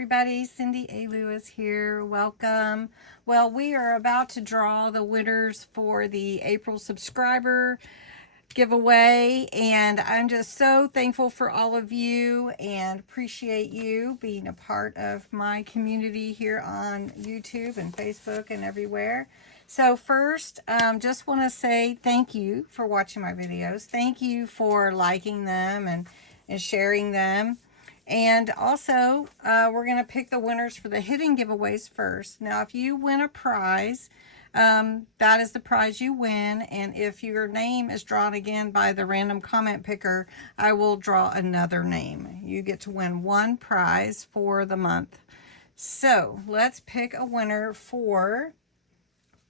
everybody. CindyALewis here. Welcome. Well, we are about to draw the winners for the April subscriber giveaway, and I'm just so thankful for all of you and appreciate you being a part of my community here on YouTube and Facebook and everywhere. So first, just want to say thank you for watching my videos. Thank you for liking them and sharing them. And also, we're going to pick the winners for the hidden giveaways first. Now, if you win a prize, that is the prize you win. And if your name is drawn again by the random comment picker, I will draw another name. You get to win one prize for the month. So, let's pick a winner for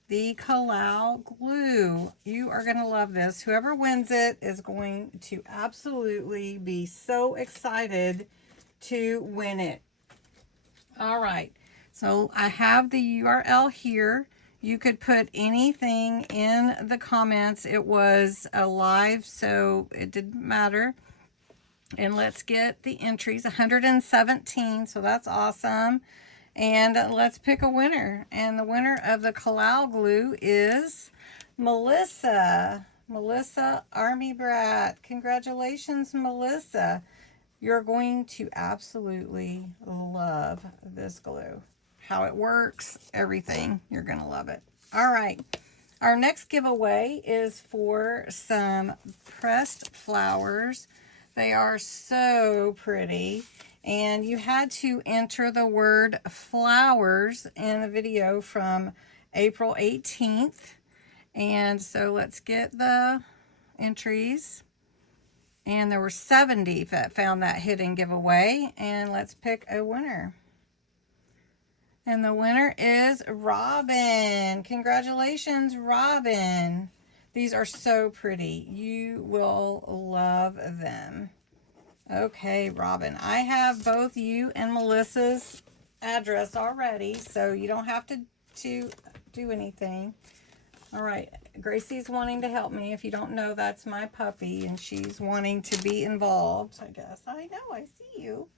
the Kalau glue. You are going to love this. Whoever wins it is going to absolutely be so excited to win it. All right, so I have the URL here. You could put anything in the comments. It was a live, so it didn't matter. And let's get the entries. 117, so that's awesome. And let's pick a winner. And the winner of the Kalau glue is Melissa. Melissa Army Brat. Congratulations, Melissa. You're going to absolutely love this glue. How it works, everything. You're going to love it. All right. Our next giveaway is for some pressed flowers. They are so pretty. And you had to enter the word flowers in the video from April 18th. And so let's get the entries. And there were 70 that found that hidden giveaway. And let's pick a winner. And the winner is Robin. Congratulations, Robin. These are so pretty. You will love them. Okay, Robin. I have both you and Melissa's address already, so you don't have to do anything. All right, Gracie's wanting to help me. If you don't know, that's my puppy, and she's wanting to be involved, I guess. I know, I see you.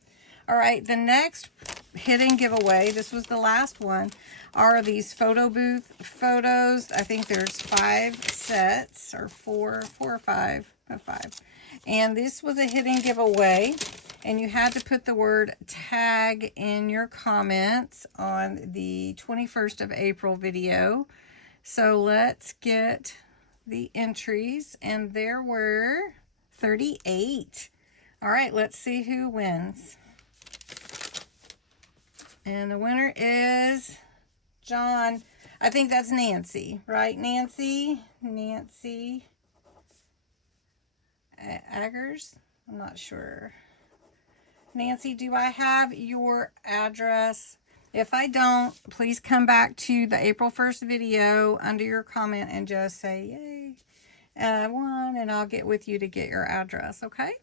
All right, the next hidden giveaway, this was the last one, are these photo booth photos. I think there's 5 sets, or four or five. And this was a hidden giveaway, and you had to put the word tag in your comments on the 21st of April video. So let's get the entries, and there were 38. All right, let's see who wins. And the winner is John. I think that's Nancy, right? Nancy Eggers? I'm not sure. Nancy, do I have your address? If I don't, please come back to the April 1st video under your comment and just say, yay, I won, and I'll get with you to get your address, okay?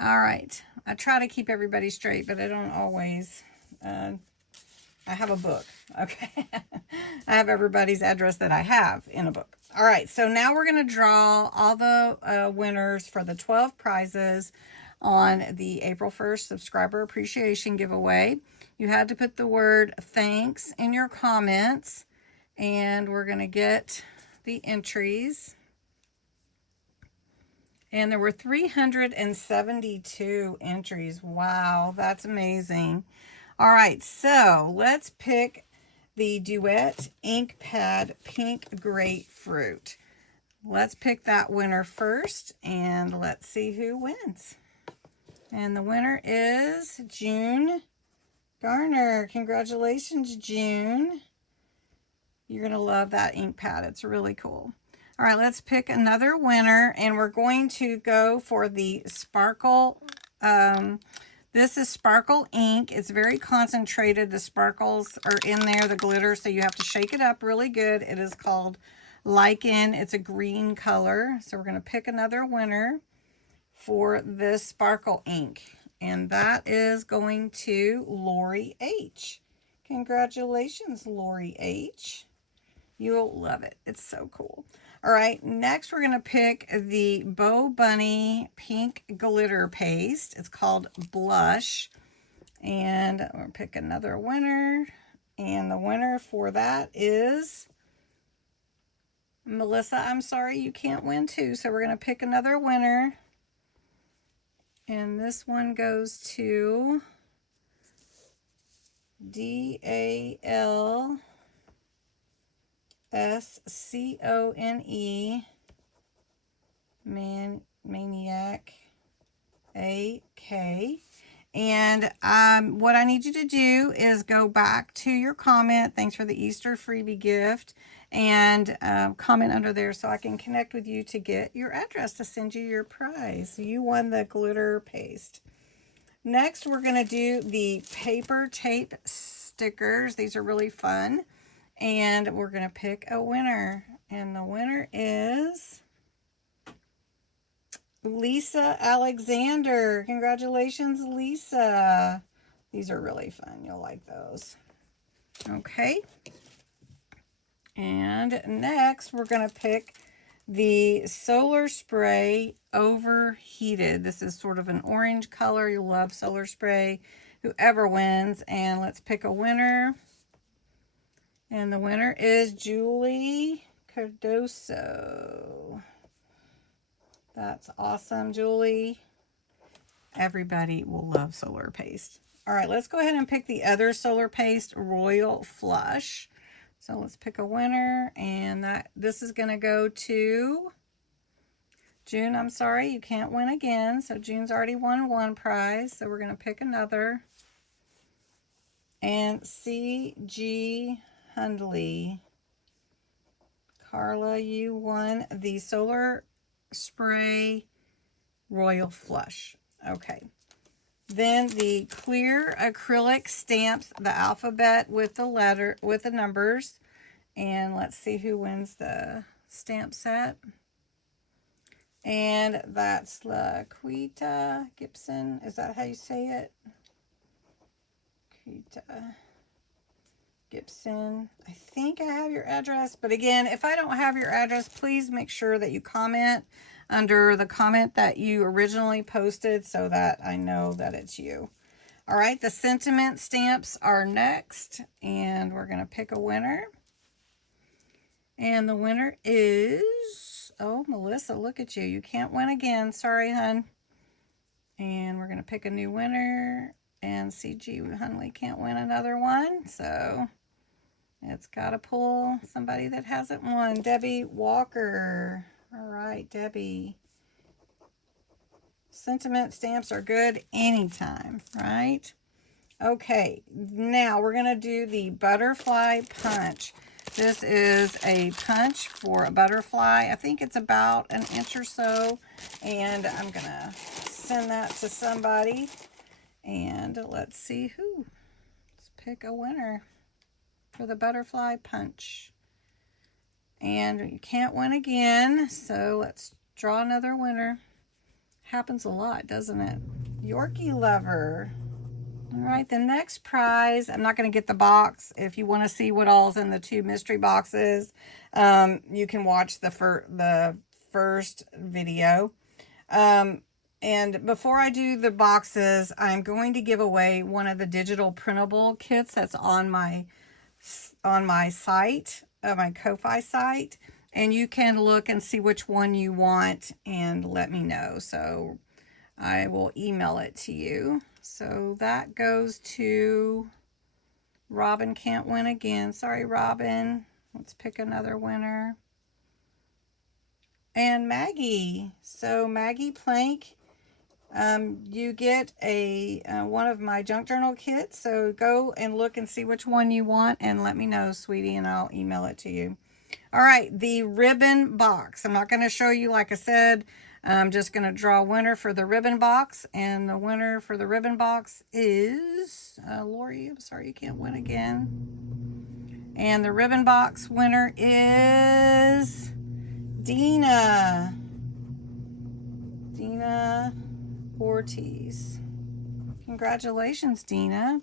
All right. I try to keep everybody straight, but I don't always. I have a book, okay? I have everybody's address that I have in a book. All right, so now we're going to draw all the winners for the 12 prizes on the April 1st subscriber appreciation giveaway. You had to put the word thanks in your comments, and we're going to get the entries. And there were 372 entries. Wow, that's amazing. All right, so let's pick the Duet Ink Pad Pink Grapefruit. Let's pick that winner first, and let's see who wins. And the winner is June Garner. Congratulations, June. You're going to love that ink pad. It's really cool. All right, let's pick another winner, and we're going to go for the Sparkle. This is Sparkle ink. It's very concentrated. The sparkles are in there, the glitter, so you have to shake it up really good. It is called Lichen. It's a green color. So we're going to pick another winner for this Sparkle ink. And that is going to Lori H. Congratulations, Lori H. You'll love it. It's so cool. All right, next we're going to pick the Bo Bunny Pink Glitter Paste. It's called Blush. And we'll pick another winner. And the winner for that is Melissa. I'm sorry, you can't win too. So we're going to pick another winner. And this one goes to DALSCONE Maniac AK. And what I need you to do is go back to your comment. Thanks for the Easter freebie gift. And comment under there so I can connect with you to get your address to send you your prize. You won the glitter paste. Next, we're going to do the paper tape stickers. These are really fun. And we're going to pick a winner. And the winner is Lisa Alexander. Congratulations, Lisa. These are really fun. You'll like those. Okay. And next, we're going to pick the Solar Spray Overheated. This is sort of an orange color. You'll love Solar Spray. Whoever wins. And let's pick a winner. And the winner is Julie Cardoso. That's awesome, Julie. Everybody will love Solar Paste. All right, let's go ahead and pick the other Solar Paste, Royal Flush. So let's pick a winner, and this is going to go to June. I'm sorry, you can't win again. So June's already won one prize, so we're going to pick another. And C.G. Hundley. Carla, you won the Solar Spray Royal Flush. Okay. Then the clear acrylic stamps the alphabet with the numbers. And let's see who wins the stamp set. And that's Laquita Gibson. Is that how you say it? Laquita Gibson. I think I have your address. But again, if I don't have your address, please make sure that you comment under the comment that you originally posted so that I know that it's you. All right, the sentiment stamps are next, and we're going to pick a winner. And the winner is, oh, Melissa, look at you. You can't win again. Sorry, hun. And we're going to pick a new winner, and C.G. Hundley can't win another one, so it's got to pull somebody that hasn't won. Debbie Walker. All right, Debbie. Sentiment stamps are good anytime, right? Okay, now we're going to do the butterfly punch. This is a punch for a butterfly. I think it's about an inch or so, and I'm going to send that to somebody. And let's see who. Let's pick a winner for the butterfly punch. And you can't win again, so let's draw another winner. Happens a lot, doesn't it? Yorkie Lover. All right, the next prize, I'm not going to get the box. If you want to see what all's in the two mystery boxes, you can watch the first video. And before I do the boxes, I'm going to give away one of the digital printable kits that's on my site, my Ko-Fi site, and you can look and see which one you want and let me know. So I will email it to you. So that goes to Robin. Can't win again. Sorry, Robin. Let's pick another winner. And Maggie. So Maggie Plank, you get a one of my junk journal kits. So go and look and see which one you want and let me know, sweetie, and I'll email it to you. All right, the ribbon box. I'm not going to show you, like I said. I'm just going to draw a winner for the ribbon box. And the winner for the ribbon box is Lori. I'm sorry, you can't win again. And the ribbon box winner is Dina. Dina Ortiz. Congratulations, Dina.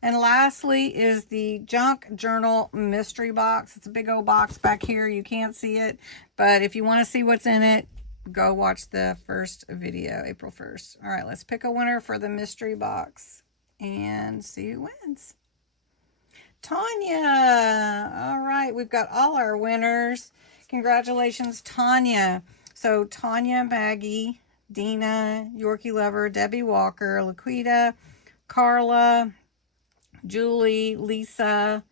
And lastly is the Junk Journal Mystery Box. It's a big old box back here. You can't see it. But if you want to see what's in it, go watch the first video, April 1st. All right, let's pick a winner for the mystery box. and see who wins. Tanya. All right, we've got all our winners. Congratulations, Tanya. So Tanya, Maggie, Dina, Yorkie Lover, Debbie Walker, Laquita, Carla, Julie, Lisa,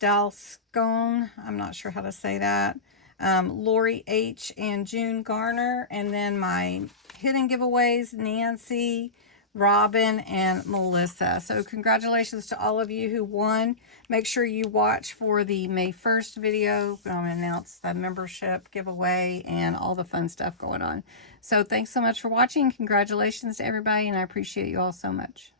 Dalscone, I'm not sure how to say that, Lori H. and June Garner, and then my hidden giveaways, Nancy, Robin, and Melissa. So congratulations to all of you who won. Make sure you watch for the May 1st video. I'm going to announce the membership giveaway and all the fun stuff going on. So thanks so much for watching. Congratulations to everybody, and I appreciate you all so much.